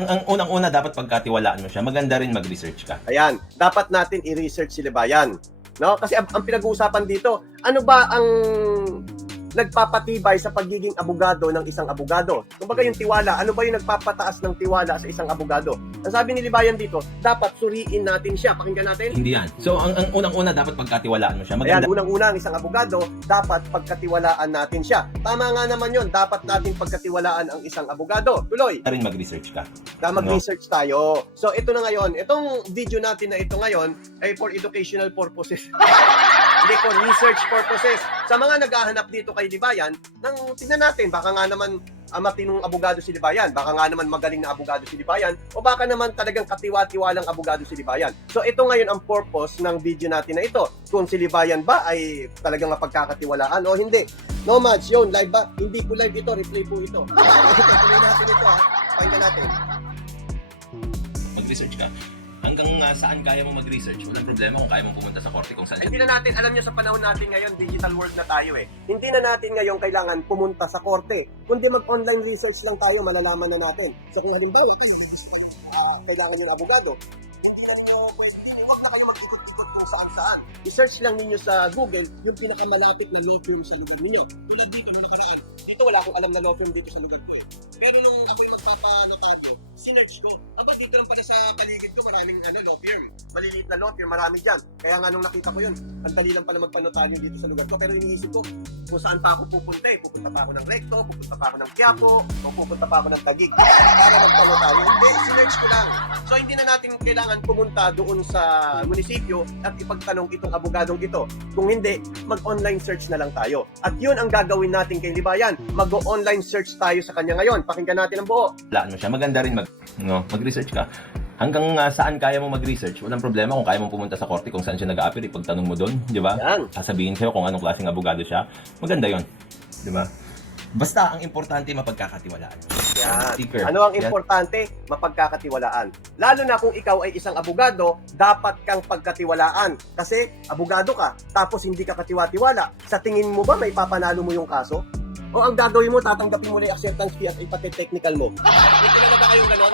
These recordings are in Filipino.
Ang unang-una dapat pagkatiwalaan mo siya, maganda rin mag-research ka. Ayan, dapat natin i-research si Libayan. No? Kasi ang pinag-uusapan dito, ano ba ang nagpapatibay sa pagiging abogado ng isang abogado? Kumbaga yung tiwala, ano ba yung nagpapataas ng tiwala sa isang abogado? Ang sabi ni Libayan dito, dapat suriin natin siya. Pakinggan natin. Hindi yan. So, ang unang-una dapat pagkatiwalaan mo siya, Ayan, maganda unang-una ang isang abogado, dapat pagkatiwalaan natin siya. Tama nga naman yun, dapat natin pagkatiwalaan ang isang abogado. Tuloy, rin mag-research ka. na mag-research tayo. So ito na ngayon, itong video natin na ito ngayon ay for educational purposes. Hindi for research purposes. Sa mga naghahanap dito kay Libayan, tingnan natin, baka nga naman matinong abogado si Libayan, baka nga naman magaling na abogado si Libayan, o baka naman talagang katiwa-tiwalang abogado si Libayan. So ito ngayon ang purpose ng video natin na ito. Kung si Libayan ba ay talagang mapagkakatiwalaan o hindi. No match, yun, live ba? Hindi ko live ito, replay po ito. Tuloy natin ito ha. Pakinggan natin. mag-research ka. Hanggang saan kaya mo mag-research, walang problema kung kaya mo pumunta sa korte kung saan. Hindi na natin, alam nyo sa panahon natin ngayon, digital world na tayo eh. Hindi na natin ngayon kailangan pumunta sa korte. Kundi mag-online research lang tayo, malalaman na natin. So kung halimbawa, kailangan yung abogado, huwag na kayo mag-ikot kung saan-saan. I-search lang ninyo sa Google yung pinakamalapit na law firm sa lugar ninyo. Tulad dito, nakaraan. Dito wala akong alam na law firm dito sa lugar ko eh. Pero nung ako'y magpapanotado, sinerch ko, dito lang pala sa paligid ko, maraming law firm. Maliliit na law firm, marami dyan. Kaya nga nung nakita ko yun, ang dali lang pala magpanotaryo dito sa lugar ko. Pero iniisip ko, kung saan pa ako pupunta eh. Pupunta pa ako ng Recto, pupunta pa ako ng Quiapo, o pupunta pa ako ng Taguig. Para magpanotaryo. Hindi, sinerch ko lang. So hindi na natin kailangan pumunta doon sa munisipyo at ipagtanong itong abogadong ito. Kung hindi, mag-online search na lang tayo. At yun ang gagawin natin kay Libayan. Mag-online search tayo sa kanya ngayon. Pakinggan natin ang buo. Laan mo siya, maganda rin mag-research ka. Hanggang saan kaya mo mag-research, walang problema kung kaya mo pumunta sa korte kung saan siya nag-a-appear, ipagtanong mo doon, di ba? Yan. Sasabihin sa'yo kung anong klaseng abogado siya. Maganda yon, di ba? Basta ang importante mapagkakatiwalaan. Yan. Sticker. Ano ang Yan. importante? Mapagkakatiwalaan. Lalo na kung ikaw ay isang abogado, dapat kang pagkatiwalaan. Kasi abogado ka, tapos hindi ka katiwa-tiwala. Sa tingin mo ba may papanalo mo yung kaso? O ang gagawin mo, tatanggapin mo na yung acceptance fee at ipate-technical mo? May kilala ba kayong ganon?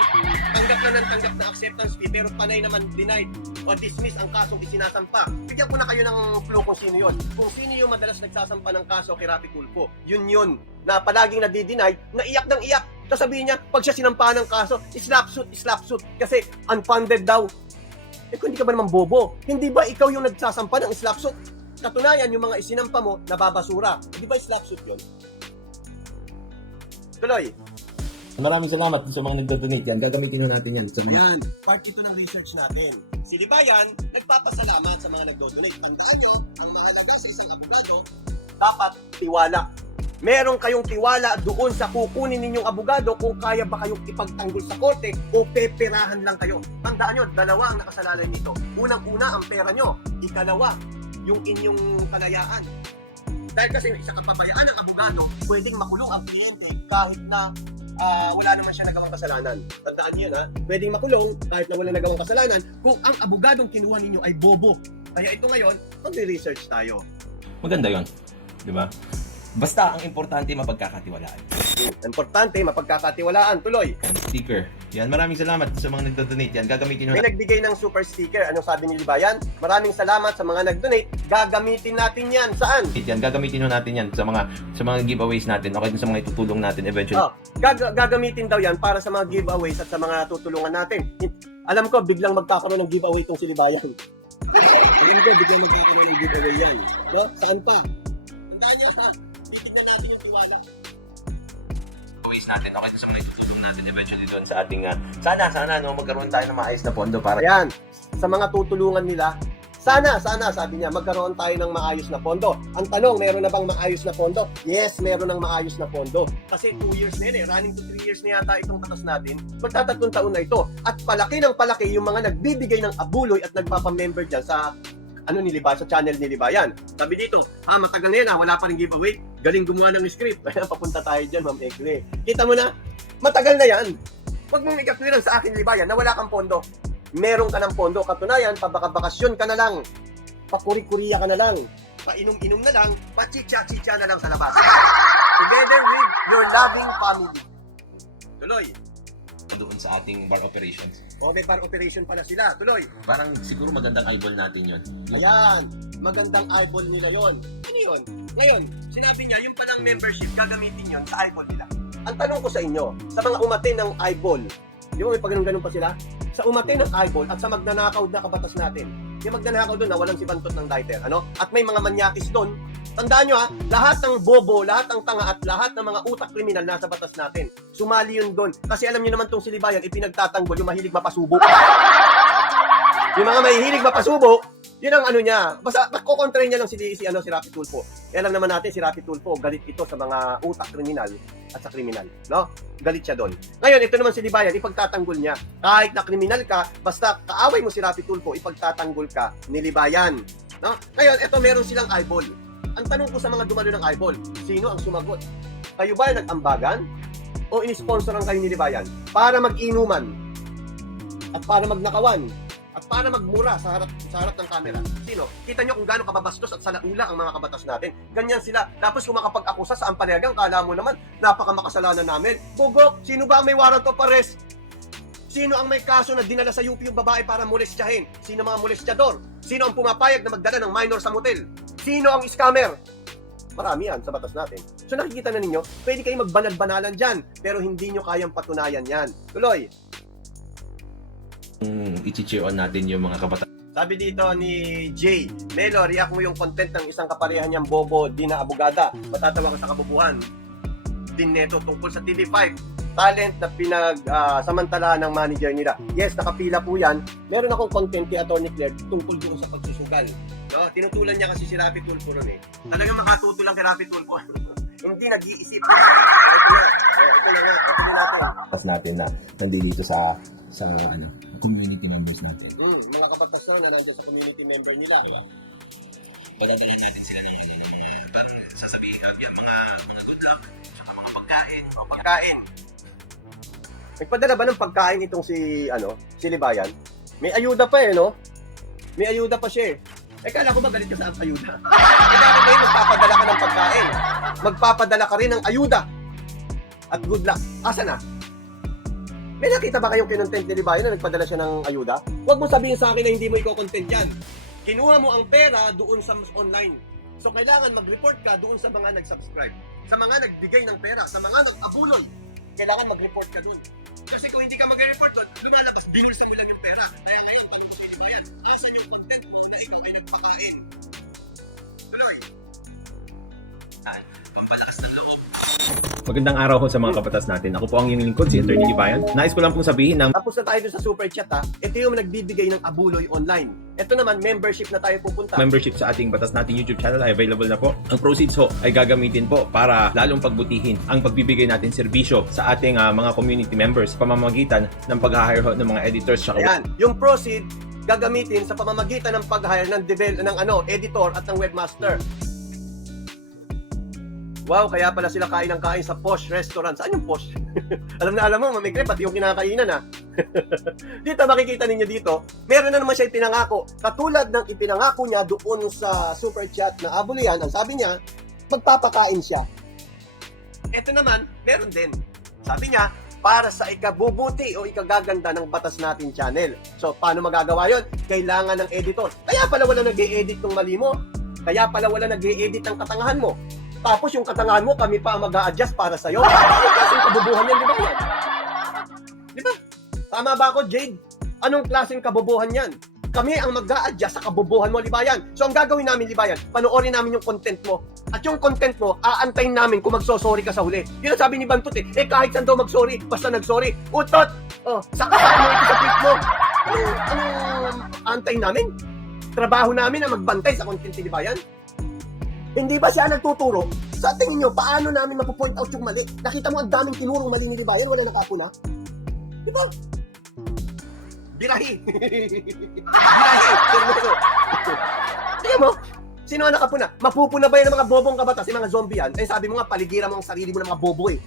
Tanggap na ng tanggap na acceptance fee pero panay naman denied o dismiss ang kasong isinasampa. Bigyan ko na kayo ng clue kung sino yun. Kung sino yung madalas nagsasampa ng kaso kay Rapi Tulfo, yun na palaging nadi-deny, na iyak ng iyak. Sasabihin niya, pag siya sinampa ng kaso, slap suit. Kasi unfunded daw. Eh kung hindi ka ba naman bobo, hindi ba ikaw yung nagsasampa ng slap suit? Katunayan, yung mga isinampa mo, nababasura. Di ba slap suit yun? Tuloy. Maraming salamat sa mga nagdo-donate yan. Gagamitin na natin yan. Yan, part ito ng research natin. Si Libayan, nagpapasalamat sa mga nagdo-donate. Tandaan nyo, ang mahalaga sa isang abogado, dapat tiwala. Meron kayong tiwala doon sa kukunin ninyong abogado kung kaya ba kayong ipagtanggol sa korte o peperahan lang kayo. Tandaan nyo, dalawa ang nakasalalay dito. Unang-una ang pera nyo. Ikalawa, yung inyong kalayaan. Dahil kasi sa kapabayaan ng abogado, pwedeng makulong ang kliyente kahit na wala naman siya nagawang kasalanan. Tandaan niyo ha, pwedeng makulong kahit na wala nagawang kasalanan kung ang abogadong kinuha ninyo ay bobo. Kaya ito ngayon, magre-research tayo. Maganda yon, di ba? Basta ang importante mapagkakatiwalaan. Importante, mapagkakatiwalaan. Tuloy. Sticker. Yan, maraming salamat sa mga nagdo-donate yan. Gagamitin May nagbigay ng super sticker. Anong sabi ni Libayan? Maraming salamat sa mga nag-donate. Gagamitin natin yan. Saan? yan. Gagamitin natin yan sa mga giveaways natin. Okay, sa mga itutulong natin eventually. Gagamitin daw yan para sa mga giveaways at sa mga tutulungan natin. Alam ko, biglang magkakaroon ng giveaway itong si Libayan. Alam ko, biglang magkakaroon ng giveaway yan. No? Saan pa? Tandaan niyo ha, titignan natin yung tiwala. Giveaways natin. Okay, sa mga itutulong natin eventually doon sa ating sana magkaroon tayo ng maayos na pondo para Ayan, sa mga tutulungan nila, sana, sabi niya, magkaroon tayo ng maayos na pondo. Ang tanong, meron na bang maayos na pondo? Yes, meron ng maayos na pondo. Kasi 2 years na yun running to 3 years na yata itong batas natin. Magtatatlong taon na ito. At palaki ng palaki yung mga nagbibigay ng abuloy at nagpapamember dyan sa sa channel ni Libayan. Sabi dito, matagal na yan wala pa rin giveaway. Galing gumawa ng script. Papunta tayo dyan, Ma'am Ekle. Kita mo na, matagal na yan. Huwag mong ikatwiran sa akin, Libayan, na wala kang pondo. Meron ka ng pondo. Katunayan, pabakabakasyon ka na lang. Pakuri-kuriya ka na lang. Painom-inom na lang. Pachicha-chicha na lang sa labas. Together with your loving family. Tuloy. doon sa ating bar operations. O may bar operation pala sila. Tuloy. Parang siguro magandang eyeball natin yun. Ayan, magandang eyeball nila yon. Ano yun? Ngayon, sinabi niya, yung palang membership, gagamitin yon sa eyeball nila. Ang tanong ko sa inyo, sa mga umatin ng eyeball, di ba may pag-ganun pa sila? Sa umatin ng eyeball at sa magnanakaw na kabatas natin, yung magnanakaw doon na walang sibantot ng lighter, ano? At may mga manyakis doon. Tandaan nyo ha, lahat ng bobo, lahat ng tanga at lahat ng mga utak kriminal nasa batas natin. Sumali yun doon. Kasi alam nyo naman tong silibayan, ipinagtatanggol yung mahilig mapasubo. Yung mga mahihilig mapasubo, yun ang ano niya. Basta kukontrahin niya lang si Rapi Tulfo. E alam naman natin si Rapi Tulfo, galit ito sa mga utak kriminal at sa kriminal, no? Galit siya doon. Ngayon, ito naman si Libayan, ipagtatanggol niya. Kahit na kriminal ka, basta kaaway mo si Rapi Tulfo, ipagtatanggol ka ni Libayan, no? Ngayon, ito meron silang eyeball. Ang tanong ko sa mga dumalo ng eyeball, sino ang sumagot? Kayo ba nag-ambagan o inisponsoran kayo ni Libayan para mag-inuman at para magnakawan at para magmura sa harap ng camera? Sino? Kita nyo kung gaano kababastos at salaula ang mga kabatas natin. Ganyan sila. Tapos kung makapag-akusa sa ampalagang, kala mo naman, napakamakasalanan namin. Bugok, sino ba ang may warrant of arrest? Sino ang may kaso na dinala sa UP yung babae para molestyahin? Sino mga molestyador? Sino ang pumapayag na magdala ng minor sa motel? Sino ang scammer? Marami yan sa batas natin. So nakikita na ninyo, pwede kayo magbanal-banalan dyan, pero hindi nyo kayang patunayan yan. Tuloy. I-cheer on natin yung mga kabataan. Sabi dito ni Jay, Melo, react mo yung content ng isang kaparehan niyang bobo, di na abogada. Matatawa ka sa kabubuhan. Din neto tungkol sa TV5. Talent na samantala ng manager nila. Yes, nakapila po yan. Meron akong content kay Atty. Claire tungkol doon sa pagsusugal. No? Tinutulan niya kasi si Rapi Tulfo ron eh. Talagang makatuto lang kay Rapi Tulfo. Hindi nag-iisip. Ito na nga. Ito natin. Pas natin na nandito sa community members natin. Mga kabatas na nandun sa community member nila. Kaya Badadalhin natin sila ng mga parang sasabihin yan, mga good luck, saka mga pagkain. pagkain. Nagpadala ba ng pagkain itong si Libayan? May ayuda pa eh, no? May ayuda pa siya eh. Kala ko ba galit ka sa ayuda? Kaya ba magpapadala ka ng pagkain? Magpapadala ka rin ng ayuda. At good luck. Asa na? May nakita ba kayong kinontent ni Libayan na nagpadala siya ng ayuda? Huwag mo sabihin sa akin na hindi mo i-content yan. Kinuha mo ang pera doon sa online. So kailangan mag-report ka doon sa mga nag-subscribe. Sa mga nagbigay ng pera, sa mga nag-abuloy. Kailangan mag-report ka doon. Kasi kung hindi ka mag-report doon, lumalabas binursa mo lang yung pera. Kaya ngayon, yan, asan yung content mo na ikaw ay nagpakain? Tuloy. Pampalakas ng loob. Magandang araw ho sa mga kabatas natin. Ako po ang inyong lingkod, si Atty. Libayan. Nais ko lang pong sabihin na Tapos na tayo doon sa super chat ha. Ito yung nagbibigay ng abuloy online. Ito naman, membership na tayo pupunta. membership sa ating Batas Natin YouTube channel ay available na po. Ang proceeds ho ay gagamitin po para lalong pagbutihin ang pagbibigay natin serbisyo sa ating mga community members sa pamamagitan ng pag-hire ho ng mga editors sa Ayan, yung proceed gagamitin sa pamamagitan ng pag-hire ng editor at ng webmaster. Wow, kaya pala sila kain ng kain sa Posh Restaurant. Saan yung Posh? alam mo, mamigre, pati yung kinakainan ha. Dito, makikita ninyo dito, meron na naman siya ipinangako. Katulad ng ipinangako niya doon sa super chat na abulian, ang sabi niya, magpapakain siya. Ito naman, meron din. Sabi niya, para sa ikabubuti o ikagaganda ng Batas Natin channel. So, paano magagawa yon? Kailangan ng editor. Kaya pala wala nag-e-edit ng mali mo. Kaya pala wala nag-e-edit ng katangahan mo. Tapos yung katangahan mo, kami pa ang mag-a-adjust para sa'yo. Klaseng kabubuhan yan, di ba yan? Di ba? Tama ba ako, Jade? Anong klaseng kabubuhan yan? Kami ang mag-a-adjust sa kabubuhan mo, Libayan. So ang gagawin namin, Libayan, panoorin namin yung content mo. At yung content mo, aantayin namin kung magsosorry ka sa huli. Yun ang sabi ni Bantot eh. Kahit saan daw mag-sorry, basta nag-sorry. Utot! Oh, sakasahan mo ito sa tweet mo. Anong aantayin namin? Trabaho namin na magbantay sa content ni Libayan. Hindi ba siya nagtuturo? Sa tingin nyo, paano namin mapupoint out yung mali? Nakita mo ang daming tinurong mali ni Libayan, wala nakapuna. Di ba? Birahi. Tingnan mo, sino ang nakapuna? Mapupuna ba yan ng mga bobong kabatas, yung mga zombie yan? Eh sabi mo nga, paligiran mo ang sarili mo ng mga bobo eh.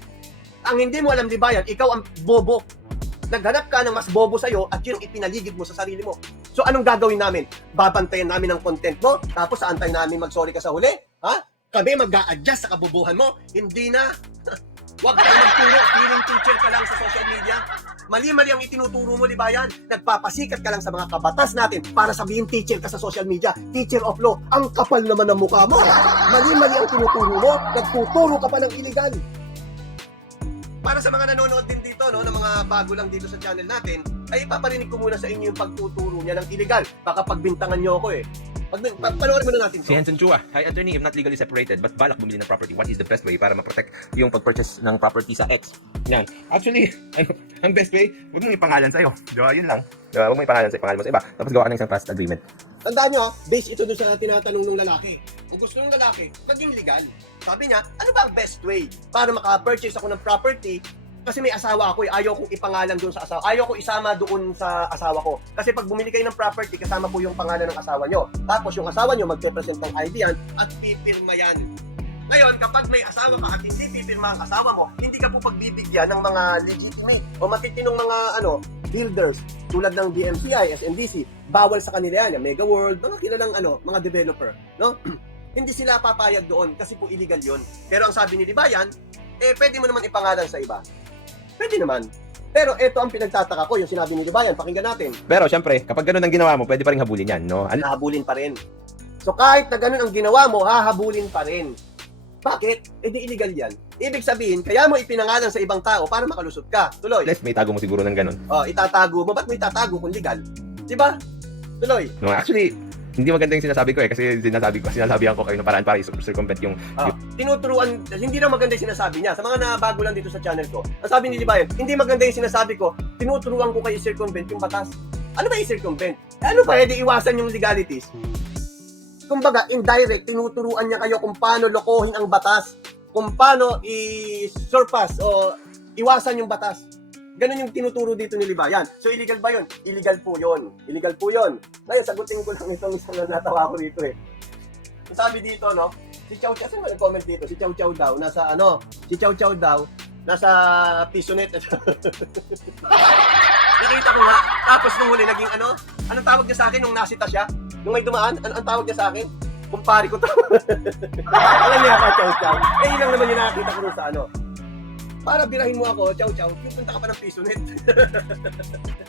Ang hindi mo alam, Libayan, ikaw ang bobo. Naghanap ka ng mas bobo sa'yo at yun ang ipinaligid mo sa sarili mo. So anong gagawin namin? Babantayan namin ang content mo, tapos aantayin namin mag-sorry ka sa huli? Ha? Kami mag-a-adjust sa kabubuhan mo? Hindi na. Huwag kang magturo, feeling teacher ka lang sa social media. Mali-mali ang itinuturo mo, Libayan. Nagpapasikat ka lang sa mga kabatas natin para sabihin teacher ka sa social media. Teacher of law, ang kapal naman ng mukha mo. Mali-mali ang tinuturo mo, nagtuturo ka pa ng illegal. Para sa mga nanonood din dito, no, ng mga bago lang dito sa channel natin, ay ipaparinig ko muna sa inyo yung pagtuturo niya ng illegal. Baka pagbintangan niyo ako eh. Panoorin muna natin Si to. Henson Chua, Hi attorney, if not legally separated, but balak bumili ng property, what is the best way para ma-protect yung pag-purchase ng property sa ex? Yan. Actually, ang best way, huwag mong ipangalan sa'yo. Diba? Yun lang. Diba? Huwag mong ipangalan mo sa iba. Tapos gawa ka ng isang trust agreement. Tandaan nyo, based ito doon sa tinatanong ng lalaki. Kung gusto ng lalaki, maging legal. Sabi niya, ano ba ang best way para maka-purchase ako ng property? Kasi may asawa ako, ayaw kong ipangalan doon sa asawa. Ayaw ko isama doon sa asawa ko. Kasi pag bumili kayo ng property, kasama po yung pangalan ng asawa nyo. Tapos yung asawa nyo, magpe-present ng ID yan at pipirma yan. Ngayon, kapag may asawa ka at hindi pipirma ang asawa mo, hindi ka po pagbibigyan ng mga legitimate o matitinong mga builders tulad ng DMCI, SNDC. Bawal sa kanila yan, yung Mega World, mga kilalang mga developer. No? Hindi sila papayag doon kasi po illegal yon. Pero ang sabi ni Libayan, pwede mo naman ipangalan sa iba. Pwede naman. Pero ito ang pinagtataka ko, yung sinabi ni Libayan, pakinggan natin. Pero syempre, kapag ganun ang ginawa mo, pwede pa rin habulin yan, no? Hahabulin pa rin. So kahit na ganun ang ginawa mo, hahabulin pa rin. Bakit? Di illegal yan. Ibig sabihin, kaya mo ipinangalan sa ibang tao para makalusot ka. Tuloy. Unless may tago mo siguro ng ganun. Itatago mo. Ba't mo itatago kung legal? Diba? Tuloy. No, actually, hindi maganda yung sinasabi ko kasi sinasabihan ko kayo ng paraan para i-circumvent yung Tinuturuan, hindi na maganda yung sinasabi niya. Sa mga nabago lang dito sa channel ko, ang sabi ni Libayan, hindi maganda yung sinasabi ko, tinuturuan ko kayo i-circumvent yung batas. Ano ba i-circumvent? Ano ba, iwasan yung legalities? Kumbaga, indirect, tinuturuan niya kayo kung paano lokohin ang batas, kung paano i-surpass o iwasan yung batas. Ganun yung tinuturo dito ni Libayan. So, illegal ba yun? Illegal po yun. Illegal po yun. Ngayon, sagutin ko lang itong isang natawa ko dito eh. Sabi dito, no? Si Chow Chow, saan mo nag-comment dito? Si Chow Chow daw, nasa Pisonet. Nakita ko nga. Tapos nung huli, naging anong tawag niya sa akin nung nasita siya? Nung may dumaan, ang tawag niya sa akin? Kumpari ko to. Alam niya ka, Chow Chow. Yun lang naman yung nakakita ko rin sa para birahin mo ako, Chow Chow, pupunta ka pa ng Pisonet.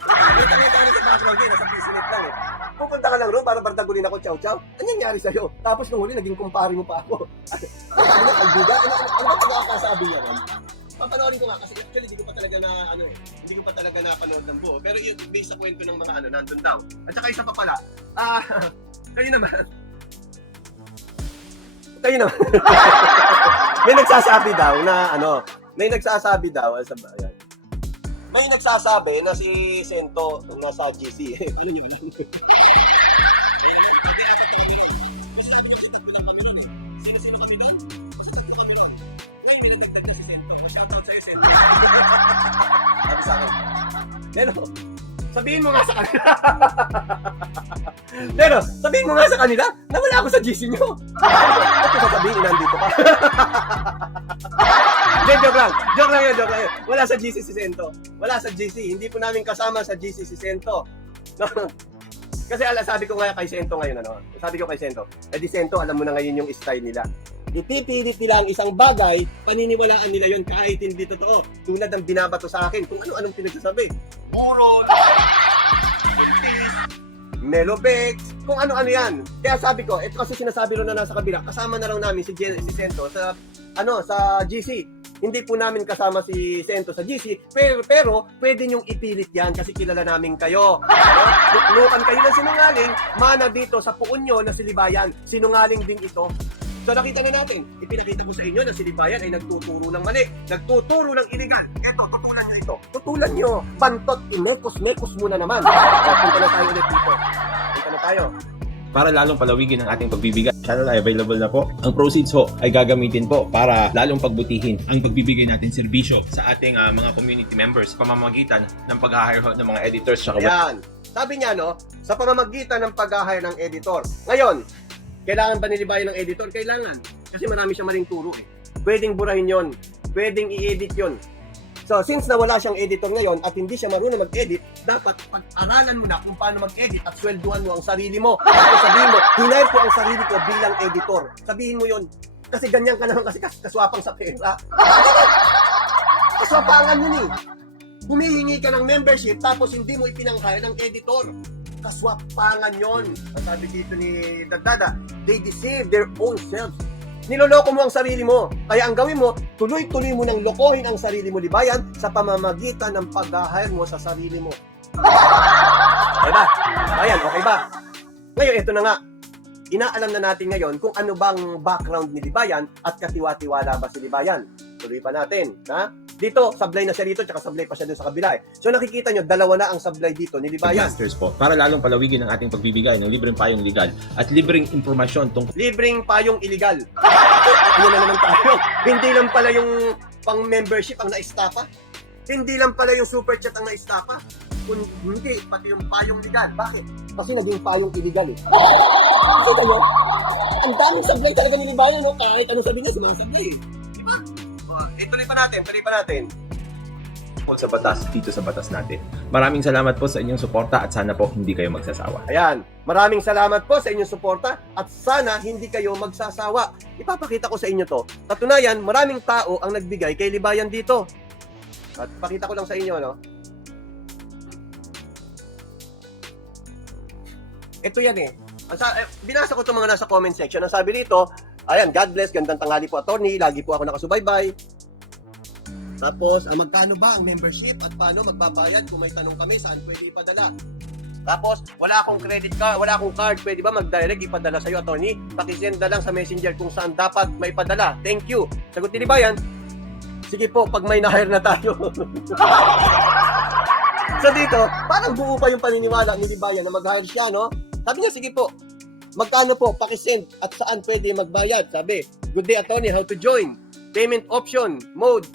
Nakita sa background din, nasa Pisonet lang eh. Pupunta ka lang roon para bardagulin ako, Chow Chow. Ano nangyari sa'yo? Tapos nung huli, naging kumpari mo pa ako. Ano na, albuga? Ano ba pagkakasabi niya ron? Papanoorin ko nga kasi actually hindi ko pa talaga hindi ko pa talaga napanood ng buo. Pero yun, based sa kwento ng mga nandun daw. At saka isa pa pala, kayo naman. May nagsasabi daw na may nagsasabi na si Sento nasa GC. Sabi sa akin, Neno, sabihin mo nga sa kanila. Neno, sabihin mo nga sa kanila na wala ako sa GC nyo. Ba't ko sasabihin, nandito pa? Joke lang yun. Wala sa GC si Sento. Wala sa GC. Hindi po namin kasama sa GC si Sento. No? Kasi sabi ko nga kay Sento ngayon, sabi ko kay Sento, di Sento, alam mo na ngayon yung style nila. Ipipilit nila ang isang bagay, paniniwalaan nila yon kahit hindi totoo. Tulad ng binabato sa akin, kung ano-anong pinagsasabi. Burol, Melobex, kung ano-ano yan. Kaya sabi ko, ito kasi sinasabi rin na nasa kabila, kasama na raw namin si Sento sa GC. Hindi po namin kasama si Sento sa GC, pero pwede niyong ipilit yan kasi kilala namin kayo. Luklukan kayo ng sinungaling, mana dito sa puon nyo na si Libayan. Sinungaling din ito. So nakita na natin, ipinakita ko sa inyo na si Libayan ay nagtuturo ng mali, nagtuturo ng illegal. Ito, tutulan nyo ito. Tutulan nyo. Bantot, inekos-mekos muna naman. Punta na tayo ulit dito. Punta na tayo. para lalong palawigin ang ating pagbibigay. Channel ay available na po. Ang proceeds ho ay gagamitin po para lalong pagbutihin ang pagbibigay natin serbisyo sa ating mga community members sa pamamagitan ng pag-hire ng mga editors. Ayan. Sabi niya, no, sa pamamagitan ng pag-hire ng editor. Ngayon, kailangan ba nilibayan ng editor? Kailangan. Kasi marami siya maling turo eh. Pwedeng burahin yon, pwedeng i-edit yon. So, since na wala siyang editor ngayon at hindi siya marunong mag-edit, dapat pag-aralan mo na kung paano mag-edit at swelduhan mo ang sarili mo. At sabihin mo, hinayar ko ang sarili ko bilang editor. Sabihin mo yon. Kasi ganyan ka naman kasi kaswapang sa pera. Kaswapangan yun eh. Humihingi ka ng membership tapos hindi mo ipinang-hire ng editor. Kaswapangan yon. Ang sabi dito ni Dagdada, they deceive their own selves. Niloloko mo ang sarili mo. Kaya ang gawin mo, tuloy-tuloy mo nang lokohin ang sarili mo, libayan, sa pamamagitan ng pag-hire mo sa sarili mo. Okay ba? Ayan, okay ba? Ngayon, ito na nga. Inaalam na natin ngayon kung ano bang background ni Libayan at katiwa-tiwala ba si Libayan. Tuloy pa natin. Ha? Dito, sablay na siya dito, tsaka sablay pa siya dun sa kabila. So nakikita nyo, dalawa na ang sablay dito ni Libayan. Masters po, para lalong palawigin ang ating pagbibigay ng libreng payong legal at libreng impormasyon tungkol Libreng payong illegal. Ayan na naman tayo. Hindi lang pala yung pang-membership ang naistapa. Hindi lang pala yung super chat ang naistapa. Hindi, pati yung payong legal. Bakit? Kasi naging payong illegal eh. Kasi tayo, ang daming sablay talaga ni Libayan, no? Kahit anong sabi niya, sumasablay eh. Diba? Tuloy pa natin. tungkol sa batas dito sa batas natin. Maraming salamat po sa inyong suporta at sana po hindi kayo magsasawa. Ayan, maraming salamat po sa inyong suporta at sana hindi kayo magsasawa. Ipapakita ko sa inyo to. Katunayan, maraming tao ang nagbigay kay Libayan dito. At pakita ko lang sa inyo, no? Ito yan eh. Binasa ko itong mga nasa comment section. Ang sabi dito, ayan, God bless, gandang tanghali po, attorney. Lagi po ako nakasubaybay. Tapos, magkano ba ang membership at paano magbabayad kung may tanong kami saan pwede ipadala? Tapos, wala akong credit card, wala akong card, pwede ba mag-direct ipadala sa'yo, attorney? Pakisend na lang sa messenger kung saan dapat maipadala. Thank you. Sagot ni Libayan, sige po, pag may na-hire na tayo. So dito, parang buo pa yung paniniwala ni Libayan na mag-hire siya, no? Sabi niya, sige po, magkano po, pakisend at saan pwede magbayad? Sabi, good day, attorney, how to join? Payment option, mode,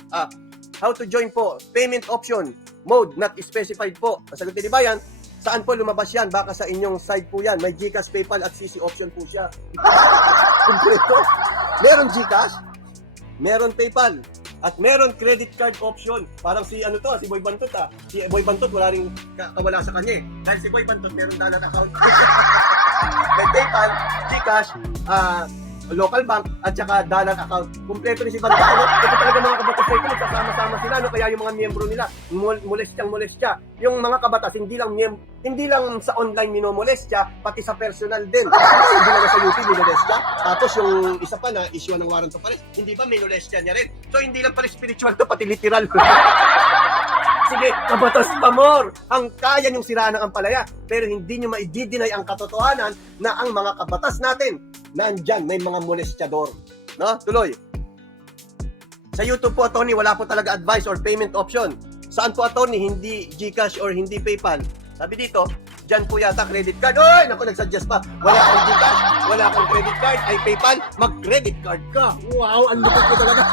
how to join po, payment option, mode, not specified po. Sagot ni Libayan, saan po lumabas yan? Baka sa inyong side po yan. May GCash, PayPal at CC option po siya. Kompleto. Meron GCash, meron PayPal, at meron credit card option. Parang si ano to, si Boy Bantot Si Boy Bantot wala ring kawala sa kanya eh. Dahil si Boy Bantot meron dalat account. May PayPal, GCash, local bank at saka dollar account. Kumpleto ni si Bantot. Ito talaga mga kabatas na ito, nagkasama-sama sila, no? Kaya yung mga miyembro nila, molestya. Yung mga kabatas, hindi lang sa online minomolestya, pati sa personal din. Hindi lang sa YouTube minolestya. Tapos yung isa pa na issue ng warrant of arrest, hindi ba minolestya niya rin? So hindi lang pala spiritual to, pati literal. Sige, kabatas pa more! Ang kaya niyong siraan ng ampalaya, pero hindi niyo maididinay ang katotohanan na ang mga kabatas natin, nandyan, may mga molestyador. No? Tuloy. Sa YouTube po, attorney, wala po talaga advice or payment option. Saan po, attorney, hindi GCash or hindi PayPal? Sabi dito, dyan po yata credit card. Oy! Naku, nagsuggest pa. Wala kang GCash, wala kang credit card, ay PayPal, mag-credit card ka. Wow, ang lupit ko talaga.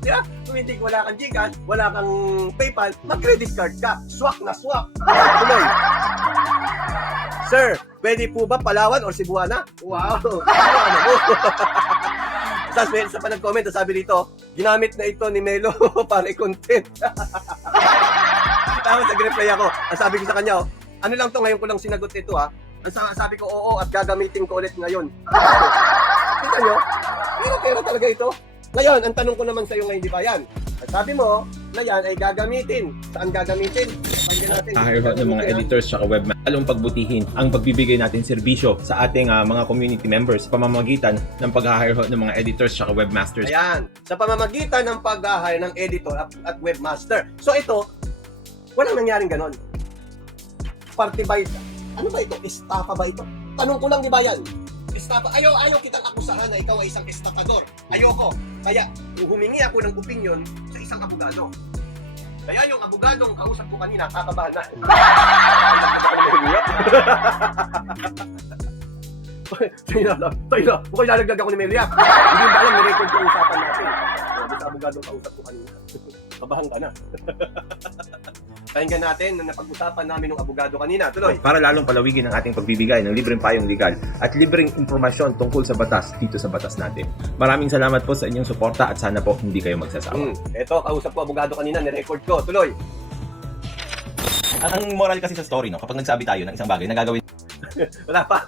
Diba? Kung hindi wala kang GCash, wala kang PayPal, mag-credit card ka. Swak na swak. Tuloy. Sir, pwede po ba Palawan or Cebuana? Wow. Ano mo? Tapos sa pa nag-comment, sabi dito, ginamit na ito ni Melo para i-content. Tapos nag-reply ako. Ang sabi ko sa kanya, ano lang to, ngayon ko lang sinagot ito ha. Ang sabi ko, oo, at gagamitin ko ulit ngayon. Kita nyo? Pera talaga ito. Ngayon, ang tanong ko naman sa iyo ngayon, di ba yan? At sabi mo na yan ay gagamitin. Saan gagamitin? Hire ng mga editors at webmaster. Lalong pagbutihin ang pagbibigay natin serbisyo sa ating mga community members sa pamamagitan ng pag-hire ng mga editors at webmasters. Ayan, sa pamamagitan ng pag-hire ng editor at webmaster. So ito, walang nangyaring ganon. Party ba ito? Ano ba ito? Estafa ba ito? Tanong ko lang, di ba yan? Estafa. Ayaw kitang akusahan na ikaw ay isang estafador. Ayoko. Kaya, humingi ako ng opinion sa isang abogado. Kaya yung abogadong kausap ko kanina, kakabahan na. Tayo na. Mukhang lalaglag ako ni Melia. Hindi ba alam, nirecord ko usapan natin. Sa abogadong kausap ko kanina. Kabahan ka na. Pakinggan natin na napag-usapan namin ng abogado kanina. Tuloy. Para lalong palawigin ang ating pagbibigay ng libreng payong legal at libreng impormasyon tungkol sa batas dito sa batas natin. Maraming salamat po sa inyong suporta at sana po hindi kayo magsasawa. Ito, kausap ko abogado kanina, nirecord ko. Tuloy. Ang moral kasi sa story, no, kapag nagsabi tayo ng isang bagay, nagagawin Wala pa.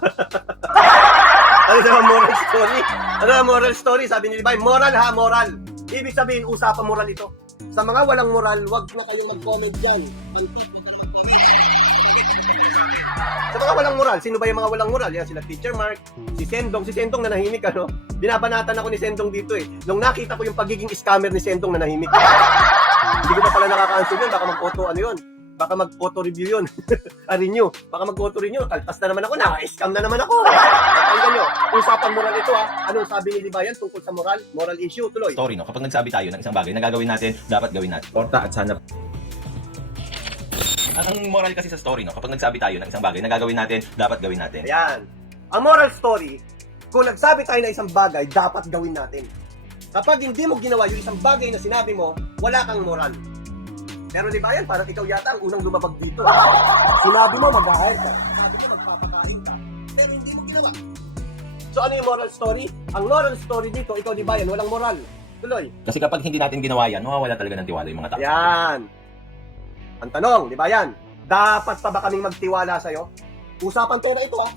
Ano sa moral story? Ano ang moral story? Sabi ni Libay, moral ha, moral. Ibig sabihin, usapan moral ito. Sa mga walang moral, wag na kayong mag-comment dyan. Sa mga walang moral, sino ba yung mga walang moral? Yan sila Teacher Mark, si Sendong nanahimik, ano? Binabanatan ako ni Sendong dito eh. Nung nakita ko yung pagiging scammer ni Sendong nanahimik. Hindi ko pa pala nakaka-answer yun, baka mag-auto ano yun. Baka mag-auto review yun. Renew. Baka mag-auto renew. Kaltas na naman ako. Naka-scam na naman ako. Pakinggan nyo. Usapan moral ito ha. Anong sabi ni Libayan tungkol sa moral? Moral issue. Tuloy. Story, no? Kapag nagsabi tayo ng isang bagay na gagawin natin, dapat gawin natin. Porta at sana Ang moral kasi sa story, no? Kapag nagsabi tayo ng isang bagay na gagawin natin, dapat gawin natin. Ayan. Ang moral story, kung nagsabi tayo na isang bagay, dapat gawin natin. Kapag hindi mo ginawa yung isang bagay na sinabi mo, wala kang moral. Pero Libayan, parang ikaw yata ang unang lumabag dito. Sinabi mo mag-ahal ka. Sinabi mo magpapakain ka. Pero hindi mo ginawa. So ano yung moral story? Ang moral story dito, ikaw Libayan, walang moral. Tuloy. Kasi kapag hindi natin ginawa yan, mawawala talaga ng tiwala yung mga tao. Yan. Ang tanong, Libayan, dapat pa ba kaming magtiwala sa'yo? Usapan pera ito ha.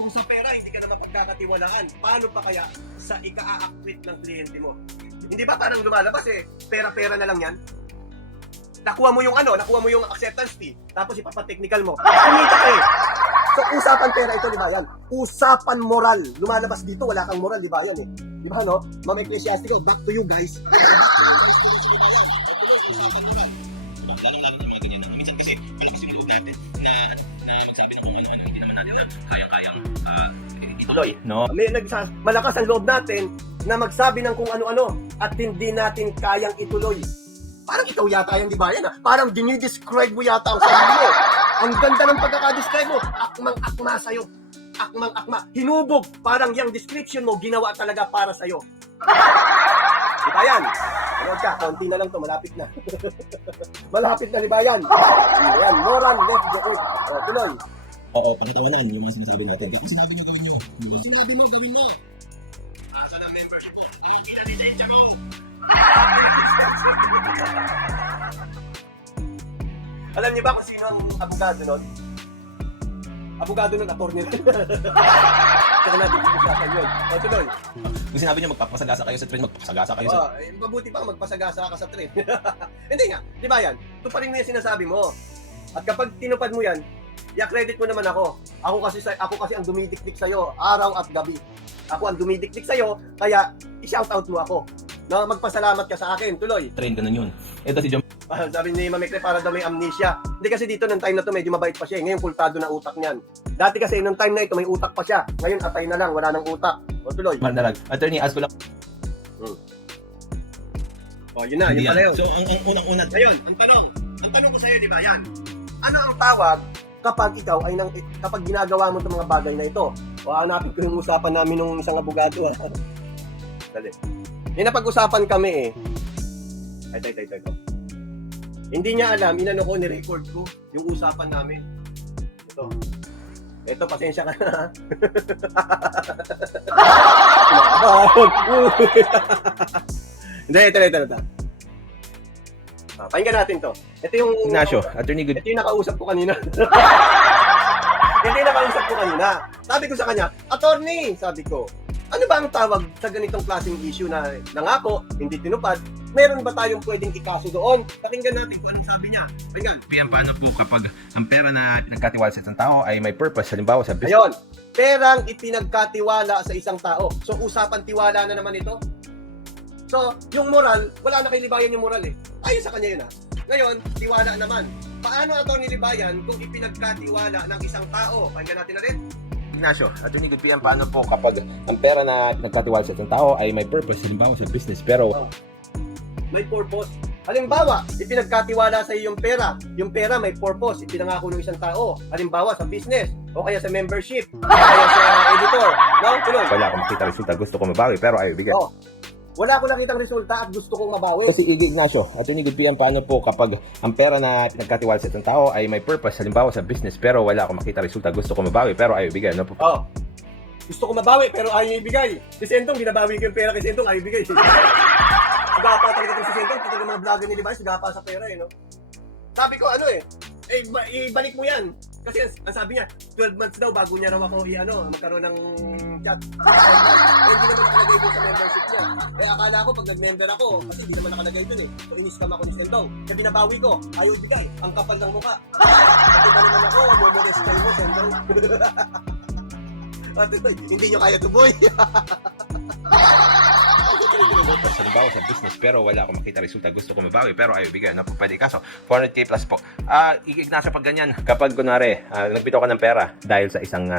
Kung sa pera, hindi ka naman pagkakatiwalaan. Paano pa kaya sa ika-a-acquit ng kliyente mo? Hindi ba parang lumalabas eh, pera-pera na lang yan? Nakuha mo yung acceptance fee, tapos ipapatechnical mo. Kumita ka eh. So, usapan pera ito, di ba yan? Usapan moral. Lumalabas dito, wala kang moral, di ba yan eh? Di ba, no? Ma'am Ecclesiastico, back to you guys. Lalong-lalo ng mga ganyan. Minsan kasi malakas yung loob natin na magsabi ng kung ano-ano. Hindi naman natin na kayang-kayang ituloy. No? Malakas ang loob natin na magsabi ng kung ano-ano at hindi natin kayang ituloy. Parang ikaw yata yung di ba yan? Parang dinidescribe mo yata ang sarili mo. Ang ganda ng pagkakadescribe mo. Akmang-akma sa'yo. Akmang-akma. Hinubog. Parang yung description mo ginawa talaga para sa'yo. Di ba yan? Ano ka? Konti na lang to. Malapit na. Malapit na, di ba yan? Ayan. Moral, let's go. O, tuloy. Oo, panatawanan yung mga sinasabi natin. Kung sinabi mo, gawin mo. Sinabi mo, gawin mo. Asa ng membership mo? Kinanidensya mo. Alam niyo ba kung sino ang abogado nun? Abogado nun, attorney nun. Kaya natin usapan yun. O, tuloy. Kung sinabi niyo magpapasagasa kayo sa train, magpapasagasa kayo sa... Mabuti pa magpasagasa ka sa train. Hindi nga, di ba yan? Tuparin mo yung sinasabi mo. At kapag tinupad mo yan, i-credit mo naman ako. Ako kasi ang dumidikdik sa'yo, araw at gabi. Ako ang dumidikdik sa'yo, kaya i-shoutout mo ako. Na magpasalamat ka sa akin, tuloy. Train, ganun yun. Ito si John. Sabi ni Mamekre, para daw may amnesia. Hindi kasi dito ng time na to medyo mabait pa siya. Ngayon pultado na utak niyan. Dati kasi nung time na ito may utak pa siya. Ngayon atay na lang, wala nang utak. O tuloy. Mandarag. Attorney, ask ko lang. O yun na, yun pala yun. So, ang unang-una... Ngayon, ang tanong ko sa iyo, di ba, yan? Ano ang tawag kapag ikaw ay kapag ginagawa mo itong mga bagay na ito? O hanapin ko yung usapan namin ng isang abogado. Dali. May napag-usapan kami eh. Ito. Hindi niya alam, inano ko, ni-record ko yung usapan namin. Ito, pasensya ka na. Hindi, ito. Pakinggan natin to. Ito yung... Ignacio, Attorney Good. Ito yung nakausap ko kanina. Hindi nakausap ko kanina. Sabi ko sa kanya, attorney, sabi ko, ano ba ang tawag sa ganitong klaseng issue na nangako, hindi tinupad? Meron ba tayong pwedeng ikaso doon? Pakinggan natin kung anong sabi niya. Pakinggan. Paano po kapag ang pera na nagkatiwala sa isang tao ay may purpose, halimbawa sa business? Ayun, perang ipinagkatiwala sa isang tao. So, usapan tiwala na naman ito. So, yung moral, wala na kay Libayan yung moral eh. Ayun sa kanya yun ha. Ngayon, tiwala naman. Paano ito ni Libayan kung ipinagkatiwala ng isang tao? Pakinggan natin na rin. Ignacio, Attorney Good PM, paano po kapag ang pera na nagkatiwala sa isang tao ay may purpose, halimbawa sa business, pero... May purpose. Halimbawa, ipinagkatiwala sa iyo yung pera. Yung pera may purpose. Ipinangako ng isang tao. Halimbawa, sa business. O kaya sa membership. O kaya sa editor. No? Tuloy. Wala akong makita resulta, gusto ko mabawi, pero ayaw bigyan. Oh. Wala ko nakitang resulta at gusto kong mabawi. Si Ignacio, Attorney Good PM, paano po kapag ang pera na nagkatiwala sa isang tao ay may purpose, halimbawa sa business, pero wala akong makita resulta, gusto ko mabawi, pero ayaw bigyan. No? Oh. Gusto ko mabawi pero ayaw ibigay. Si Sentong, binabawi ko yung pera kay Sentong, ayaw ibigay. Sagapa talaga ito si Sentong, pati yung mga vlogger ni Levi, sagapa sa pera eh, no? Sabi ko, ibalik mo yan. Kasi ang sabi niya, 12 months daw bago niya raw ako magkaroon ng cut. Hindi naman nakalagay doon sa membership niya. Kaya akala ko pag nag-member ako, kasi hindi naman nakalagay doon eh. So in-scam ako ni Sendong. Sa binabawi ko, ayaw bigay. Ang kapal ng mukha. Pati ba naman ako, momores kayo mo, Sendong. Hindi nyo kaya tuboy. Halimbawa sa business pero wala akong makita resulta, gusto ko mabawi pero ayaw bigay, ano po pwede? Kaso 400k plus po, iignasa pag ganyan. Kapag kunwari nagbitaw ka ng pera dahil sa isang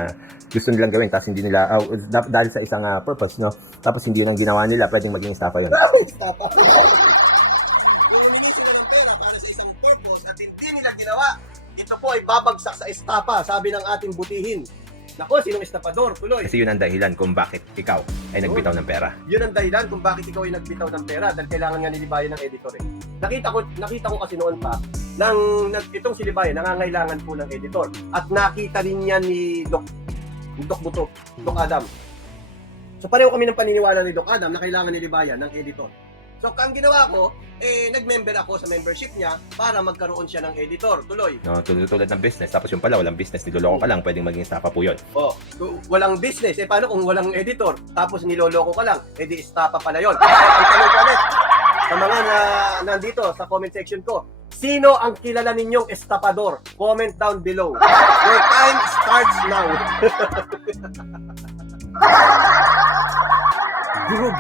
gusto nilang gawin tapos hindi nila dahil sa isang purpose, no, tapos hindi yun ang ginawa nila, pwedeng maging estafa yun. Kung humingi sila ng pera para sa isang purpose at hindi nila ginawa, ito po ay babagsak sa estapa, sabi ng ating butihin. Nako, sinong estapador? Tuloy. Kasi yun ang dahilan kung bakit ikaw ay nagbitaw ng pera. Yun ang dahilan kung bakit ikaw ay nagbitaw ng pera dahil kailangan nga nilibayan ng editor eh. Nakita ko kasi noon pa itong si Libayan nangangailangan po ng editor at nakita rin niya ni Doc Buto, Doc Adam. So pareho kami ng paniniwala ni Doc Adam na kailangan ni Libayan ng editor. So ang ginawa ko, nag-member ako sa membership niya para magkaroon siya ng editor. Tuloy. No, tulad ng business, tapos yung pala walang business, niloloko ka lang, pwedeng maging estafa po yun. Walang business. Paano kung walang editor? Tapos niloloko ka lang. Di estapa pala yun. Ang tanong ko ulit, sa mga nandito sa comment section ko, sino ang kilala ninyong estapador? Comment down below. Your time starts now. Group.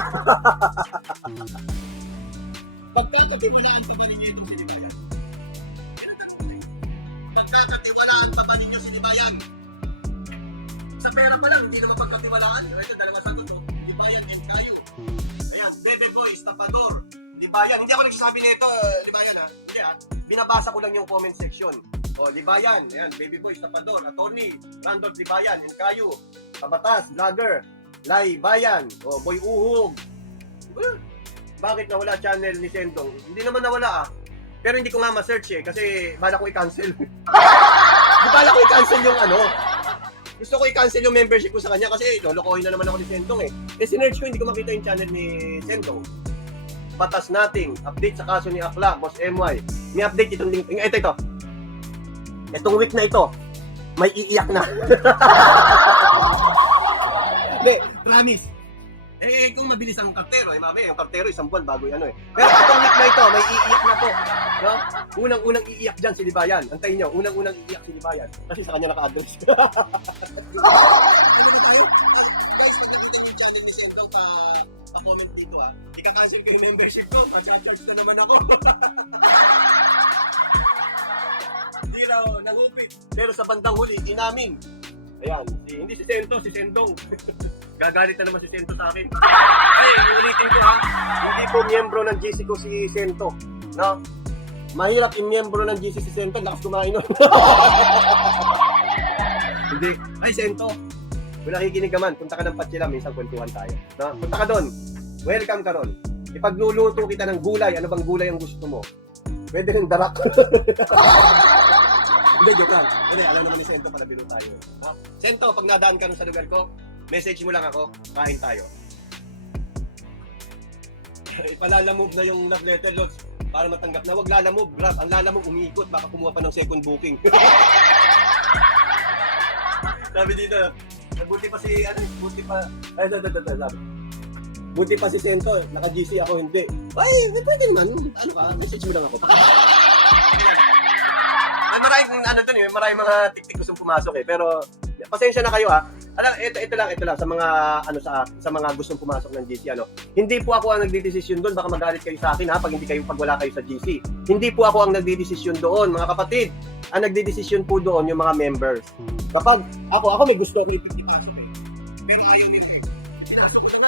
Pagkakatiwalaan pa ba ninyo itong sinibayan? Pagkakatiwalaan pa ba ninyo sinibayan? Sa pera pa lang, hindi naman pagkatiwalaan. Ito, dalawa sa ito. Libayan and kayo. Ayan, Bebe Boy, Estapador, Libayan. Hindi ako nagsasabi nito, Libayan ha. Hindi ha. Binabasa ko lang yung comment section. Libayan, ayan, Baby Boy, Estapador, Attorney, Randolph Libayan, and kayo. Kabatas, Vlogger, Lai Bayan, Boy Uhog. Bakit nawala channel ni Sendong? Hindi naman nawala ah. Pero hindi ko nga ma-search kasi bala ko i-cancel. Di bala ko i-cancel yung Gusto ko i-cancel yung membership ko sa kanya kasi lolokohin na naman ako ni Sendong eh. Sinerch ko, hindi ko makita yung channel ni Sendong. Batas nating, update sa kaso ni Akla, Boss MY. May update itong link. Ito. Itong week na ito, may iiyak na. Hindi, promise. Kung mabilis ang kartero, mamaya yung kartero isang buwan bago yan Pero itong week na ito, may iiyak na po. No? Unang-unang iiyak dyan si Libayan. Antayin nyo, unang-unang iiyak si Libayan. Kasi sa kanya naka-address. Ano na tayo? Guys, pag nakita niyo yung channel ni Sendong pa-comment dito ika-cancel ko yung membership ko. Mag-charge na naman ako. Hindi raw, nangupit. Pero sa bandang huli, inamin. Ayan, hindi si Sento, si Sendong. Gagalit na naman si Sento sa akin. Ay, ulitin ko hindi po miyembro ng GC ko si Sento. No? Mahirap i-miyembro ng GC si Sento, lakas kumain nun. Hindi. Ay, Sento. Kung nakikinig ka man, punta ka ng Patchila, minsan kwentuhan tayo. No? Punta ka doon. Welcome ka ron. Ipagluluto kita ng gulay. Ano bang gulay ang gusto mo? Pwede rin darak. Hindi, joke lang. Hindi, alam naman ni Sento pala biro tayo. Ha? Sento, pag nadaan ka rin sa lugar ko, message mo lang ako, kain tayo. Ipalalamove na yung love letter, Lods, para matanggap na. Huwag lalamove, Brad. Ang lalamove, umiikot, baka kumuha pa ng second booking. Sabi dito, buti pa si, buti pa si Sento, naka-GC ako, hindi. Ay, pwede naman, message mo lang ako. Maraming maraming mga tiktik gustong pumasok pero pasensya na kayo Alam, ito lang sa mga sa mga gustong pumasok ng GC Hindi po ako ang nagdedesisyon doon, baka magalit kayo sa akin pag wala kayo sa GC. Hindi po ako ang nagdedesisyon doon, mga kapatid. Ang nagdedesisyon po doon yung mga members. Kapag ako may gusto ako ipagpasok. Pero ayaw nyo pinasok ko na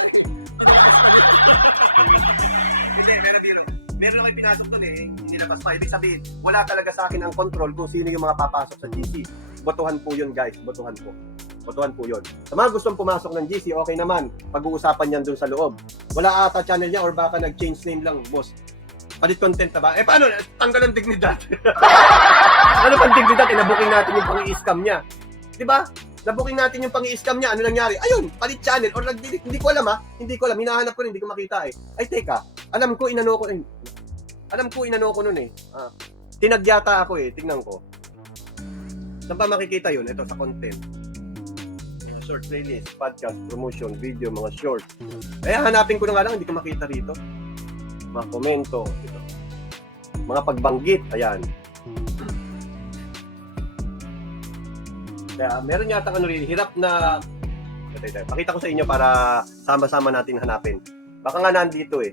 meron ako pinasok doon nilabas pa. Ibig sabihin, wala talaga sa akin ang control kung sino yung mga papasok sa GC. Botohan po yun, guys. Botohan po yun. Sa mga gustong pumasok ng GC, okay naman. Pag-uusapan yan doon sa loob. Wala ata channel niya or baka nag-change name lang, boss. Palit content na ba? Paano? Tanggal ang dignidad. Ano pang dignidad? Nabuking natin yung pang-i-scam niya. Diba? Nabuking natin yung pang-i-scam niya. Ano nangyari? Ayun, palit channel. Or hindi ko alam Hindi ko alam. Hinahanap ko rin, hindi ko makita Ay, teka. Alam ko, inano ko nun Tinagyata ako tignan ko. Saan ba makikita yun? Ito sa content. Short playlist, podcast, promotion, video, mga short. Hanapin ko na nga lang, hindi ko makita rito. Mga komento, ito. Mga pagbanggit, ayan. Kaya meron yata hirap na pakita ko sa inyo para sama-sama natin hanapin. Baka nga nandito eh.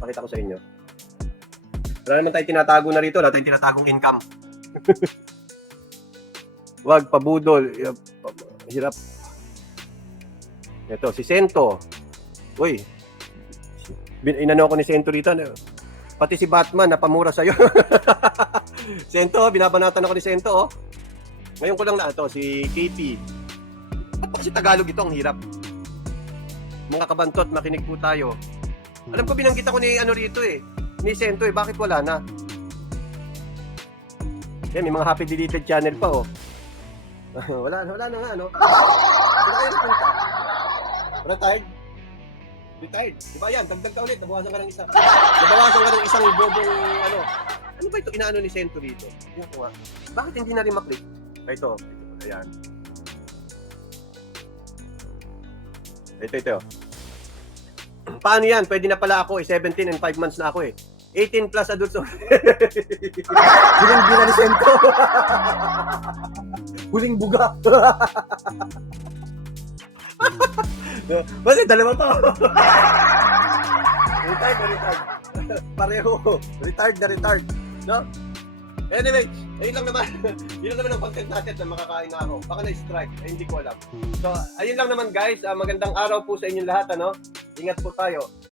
Pakita ko sa inyo. Wala naman tayo tinatago na rito. Wala tayong tinatagong income. Wag, pabudol. Hirap. Ito, si Sento. Uy. Inano ko ni Sento rito. Pati si Batman, napamura sa'yo. Sento, binabanatan ako ni Sento. Oh. Ngayon ko lang na ito, si KP. Ba't pa kasi Tagalog ito? Ang hirap. Mga kabantot, makinig po tayo. Alam ko, binanggit ako ni rito eh. Ni Sento eh. Bakit wala na? Yan, may mga happy deleted channel pa oh. wala na nga, no? Saan kayo napunta? Retired? Retired? Diba yan? Dagdag ka ulit. Nabawasan ka ng isa. Nabawasan ka ng isang bobong, ano. Ano ba ito? Inaano ni Sento rito? Tingnan ko nga. Bakit hindi na rin maklik? Ito. Ayan. Ito. Paano yan? Pwede na pala ako eh. 17 and 5 months na ako eh. 18 plus adults. Huling binalisento. Huling buga. Basta dalawa to. Retired. Pareho. Retired. No? Anyway, ayun lang naman. Yun lang naman ang content natin na makakain na ako. Baka na-strike. Hindi ko alam. So, ayun lang naman guys. Magandang araw po sa inyong lahat. Ingat po tayo.